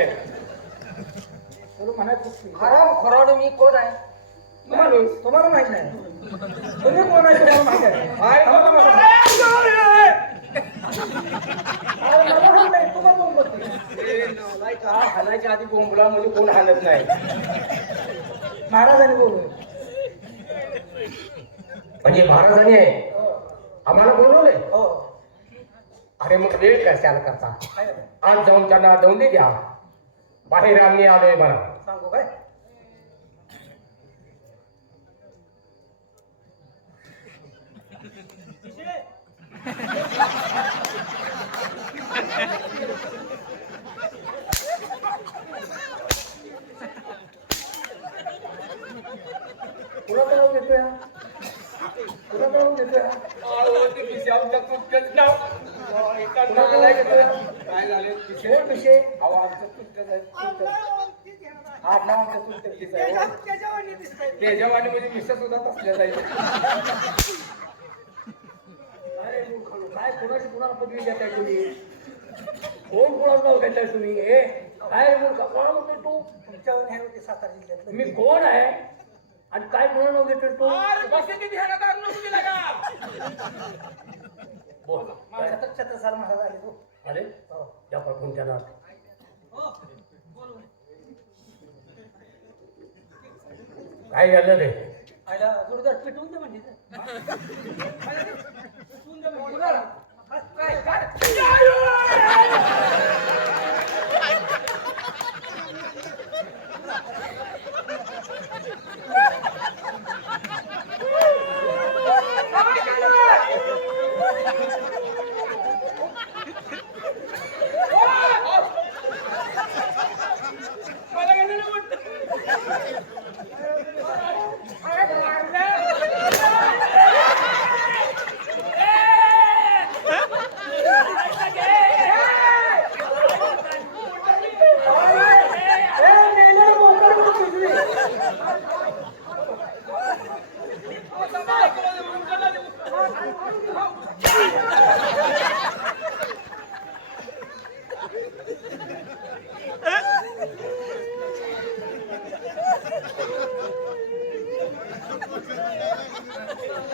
आहे. तुला म्हणायचं की, हराम खोराडू मी कोण आहे? तुम्हाला माहीत नाही. तुम्ही कोण आहे तुम्हाला माहीत आहे. थांबा. अरे, मला माहीत नाही, तुम्हाला कोण आधी बोंबला म्हणजे कोण नाही? महाराजांनी बोलू म्हणजे महाराजांनी आहे? आम्हाला बोलवलंय? हो. अरे मग वेळ कशाला करता? आज जाऊन त्यांना दौंडी द्या. बाहेर आम्ही आलोय म्हणा सांगू काय तुला कळवून देतोय हा? तुला कळवून देतोय हा? तुला कळवून देतोय हा? काय झाले कोण विषय अहो आमचं तुमचं आहे, आमचं आहे, म्हणजे मिसळ सुद्धा तसल्या काय मूर्खानो, काय कोणाची कुणाला पदवी देताय तुम्ही कोण कोणाचं नाव घेताय तुम्ही ए काय मूर्ख कोणा म्हणतो तू तुमच्यावर हे होते सातारा जिल्ह्यातलं मी कोण आहे आणि काय कोणा नाव घेतोय तू बोल. छत्र छत्रसाल महाराज आले अरे या पाठवून त्याला? काय झालं रे? आयला जोरदार पिटवून दे म्हणजे. काय? काय?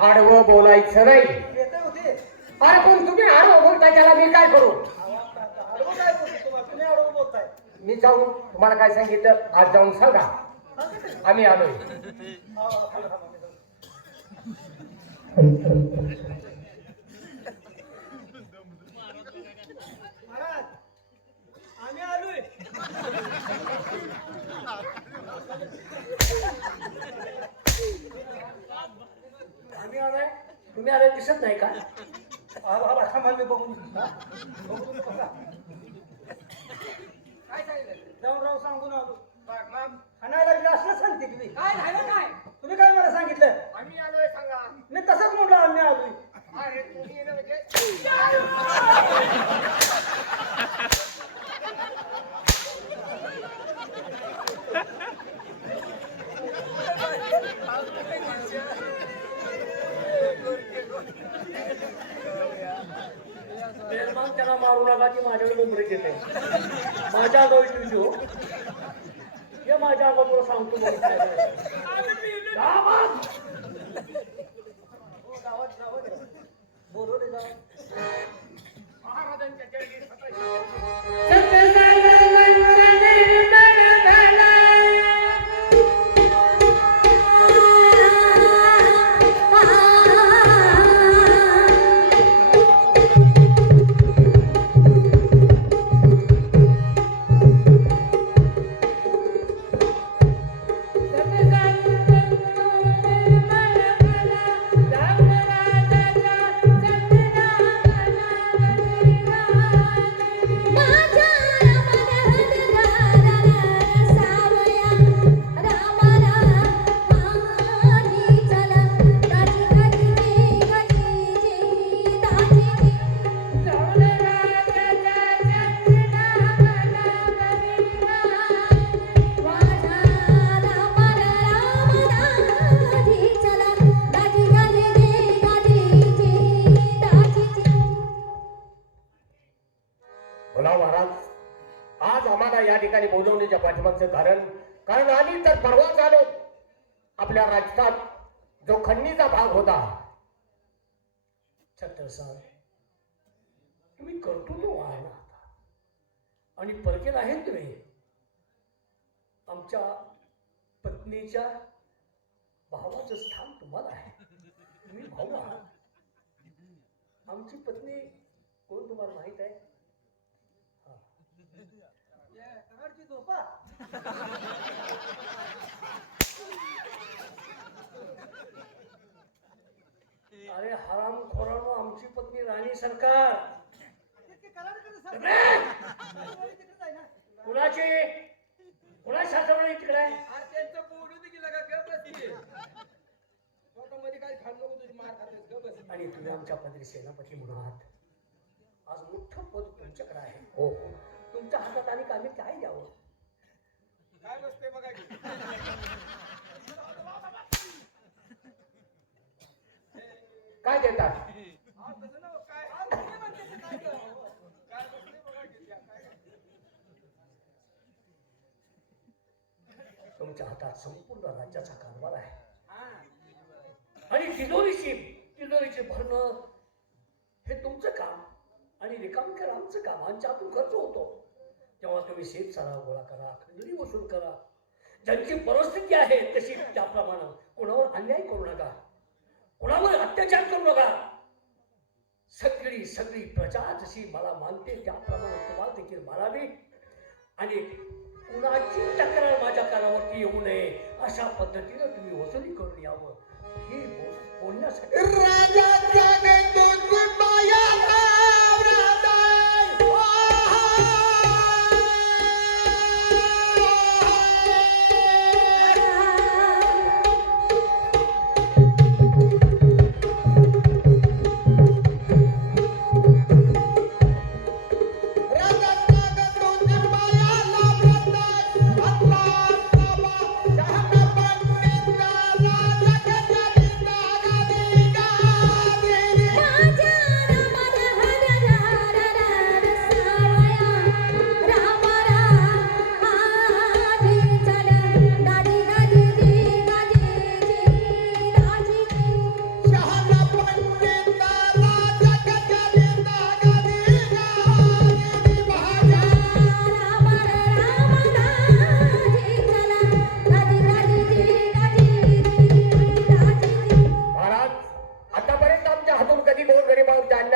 आडवं बोलायचं नाही. अरे पण तुम्ही आडवं बोलताय त्याला मी काय करू? मी जाऊन तुम्हाला काय सांगितलं? आज जाऊन सांगा. आम्ही आलोय हा, हा, थांबा, थांबा, मी जाऊ. महाराज आम्ही आलोय आम्ही आलोय तुम्ही आलोय दिसत नाही का हा हा थांबा मी बघून घेईन, हा? बघा. काय सांगितलं जाऊन राव सांगून आलो हाणायला लागले असलं सांगते तुम्ही काय झालं काय? तुम्ही काय मला सांगितलं? आम्ही आलोय सांगा. मी तसंच म्हटलं आम्ही आलोय. अरे तुम्ही येणं म्हणजे निर्माण त्यांना मारू नका की माझ्याकडे मुंबईत येते माझ्या आगावी तुझी हे माझ्या आगाव तुला सांगतो गावात गावात गावात. बोलवले गावात पाठीमागचं कारण कारण आम्ही तर परवा आलो आपल्या राज्यात जो खंडीचा भाग होता. छत्र साहेब तुम्ही कर्तृत्व आहे आता. आणि परकेत आहेत तुम्ही. आमच्या पत्नीच्या भावाचं स्थान तुम्हाला आहे. तुम्ही भाऊ आहात. आमची पत्नी कोण तुम्हाला माहीत आहे हा. अरे हराम खोरानो आमची पत्नी राणी सरकार. कुणाची? कुणा शास्त्रवाडी तिकडे? आहे अरे त्यांचं बोलू दे की. स्वतःमध्ये काय खाल्लं नको तुझी मार खातेस गप बस. आणि तुम्ही आमच्या पदरी सेनापती म्हणून आहात. आज मोठं पद तुमच्याकडे आहे. हो हो. तुमच्या हातात आणि आम्ही काय द्यावं काय बसते बघा की. काय देतात हा, तसं नव्ह, काय हा, बसते म्हणते ते काय करावं? काय बसते बघा की, त्या काय तुमच्या हातात संपूर्ण राज्याचा कारभार आहे हा. आणि तिजोरीची तिजोरीचे भरणं हे तुमचं काम आणि रिकाम करा आमचं काम आमच्यातून खर्च होतो तेव्हा तुम्ही शेत सारा गोळा करा खंडणी वसूल करा. ज्यांची परिस्थिती आहे तशी त्याप्रमाणे कोणावर अन्याय करू नका. कोणावर अत्याचार करू नका. सगळी सगळी प्रजा जशी मला मानते त्याप्रमाणे तुम्हाला देखील मानावी. आणि कुणाची तक्रार माझ्या कानावरती येऊ नये अशा पद्धतीनं तुम्ही वसुली करून यावं. हे बोलण्यासाठी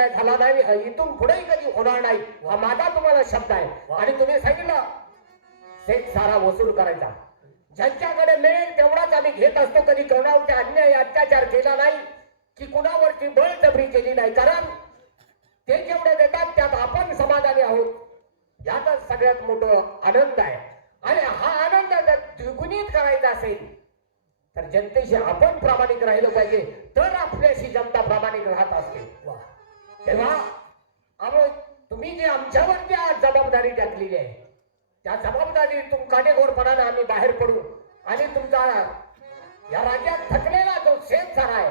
अन्याय झाला नाही इथून पुढेही कधी होणार नाही हा माझा तुम्हाला शब्द आहे. आणि तुम्ही सांगितलं सेट सारा वसूल करायचा. ज्यांच्याकडे मिळेल तेवढाच आम्ही घेत असतो. कधी कोणावरती अन्याय अत्याचार केला नाही की कुणावरती बळजबरी केली नाही. कारण ते जेवढे देतात त्यात आपण समाधानी आहोत. यातच सगळ्यात मोठं आनंद आहे. आणि हा आनंद जर द्विगुणित करायचा असेल तर जनतेशी आपण प्रामाणिक राहिलं पाहिजे. तर आपल्याशी जनता प्रामाणिक राहत असते. तेव्हा आम्ही तुम्ही जी आमच्यावरती आज जबाबदारी टाकलेली आहे त्या जबाबदारी तुमकाने काटेकोरपणाने आम्ही बाहेर पडू आणि तुमचा या राज्यात थकलेला जो शेत झाला आहे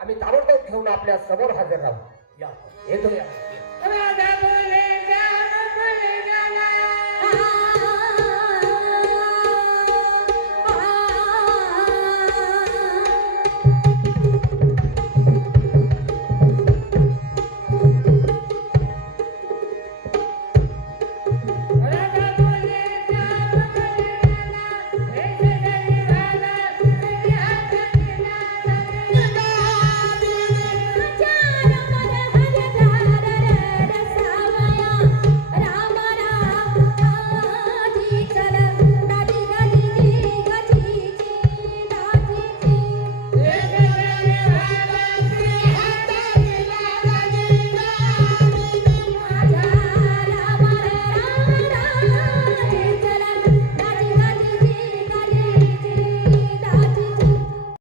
आम्ही ताबडतोब घेऊन आपल्यासमोर हजर राहू. या येतो या